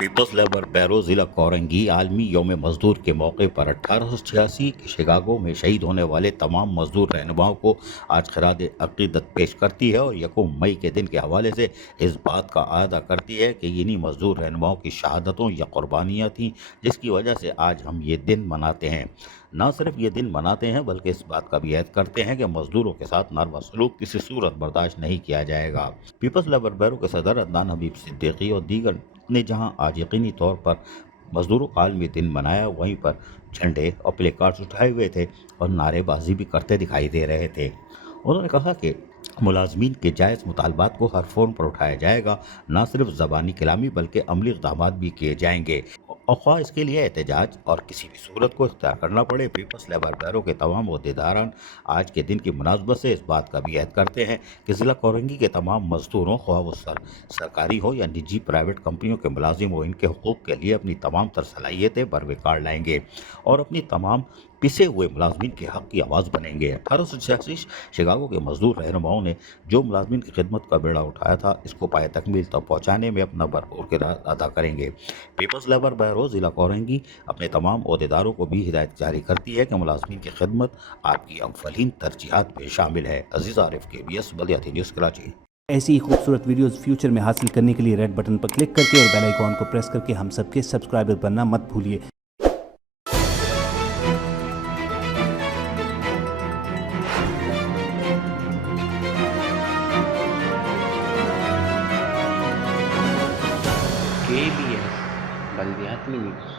Peoples labour बैरो ज़िला कोरंगी आलमी यौम मज़दूर के मौके पर 1886 के शिकागो में शहीद होने वाले तमाम मज़दूर रहनुमाओं को आज खराज अक़ीदत पेश करती है और यकम मई के दिन के हवाले से इस बात का अदा करती है कि इन्हीं मज़दूर रहनुमाओं की शहादतों या क़ुरबानियाँ थीं जिसकी वजह से आज हम ये दिन मनाते हैं। न सिर्फ ये दिन मनाते हैं बल्कि इस बात का भी ऐद करते हैं कि मज़दूरों के साथ नारवा सलूक किसी सूरत बर्दाश्त नहीं किया जाएगा। पीपल्स लेबर बैरो के सदर अदनान हबीब सिद्दीकी और दीगर ने जहां आज यकीनी तौर पर मज़दूरों का आलमी दिन मनाया, वहीं पर झंडे और प्ले कार्ड्स उठाए हुए थे और नारेबाजी भी करते दिखाई दे रहे थे। उन्होंने कहा कि मुलाजमीन के जायज़ मुतालबात को हर फोरम पर उठाया जाएगा, न सिर्फ ज़बानी कलामी बल्कि अमली इक़दामात भी किए जाएंगे और ख्वाह इसके लिए एहतजाज और किसी भी सूरत को इख्तियार करना पड़े। पीपल्स लेबर बैरो के तमाम अहदेदारान आज के दिन की मुनासबत से इस बात का भी ऐद करते हैं कि ज़िला कोरंगी के तमाम मज़दूरों, ख्वाह वो सरकारी हो या निजी प्राइवेट कंपनियों के मुलाजिम हो, इनके हुकूक के लिए अपनी तमाम तर सलाहियतें बरवकार लाएंगे और अपनी तमाम पिसे हुए मुलाजमीन के हक़ की आवाज़ बनेंगे। 1886 शिकागो के मज़दूर रहनुमाओं ने जो मुलाजमीन की खिदमत का बेड़ा उठाया था, इसको पाए तकमील तक पहुँचाने में अपना भरपूर किरदार अदा करेंगे। पीपल्स लेबर बैरो ज़िला कोरंगी अपने तमाम अहदेदारों को भी हिदायत जारी करती है कि मुलाजमीन की खिदमत आपकी अव्वलीन तरजीहात में शामिल है। अजीज़ आरिफ, KBS बल्दियाती न्यूज़ कराची। ऐसी ही खूबसूरत वीडियोस फ्यूचर में हासिल करने के लिए रेड बटन पर क्लिक करके और बेल आइकॉन को प्रेस करके हम सबके सब्सक्राइबर बनना मत भूलिए। KBS बल्दियाती न्यूज़।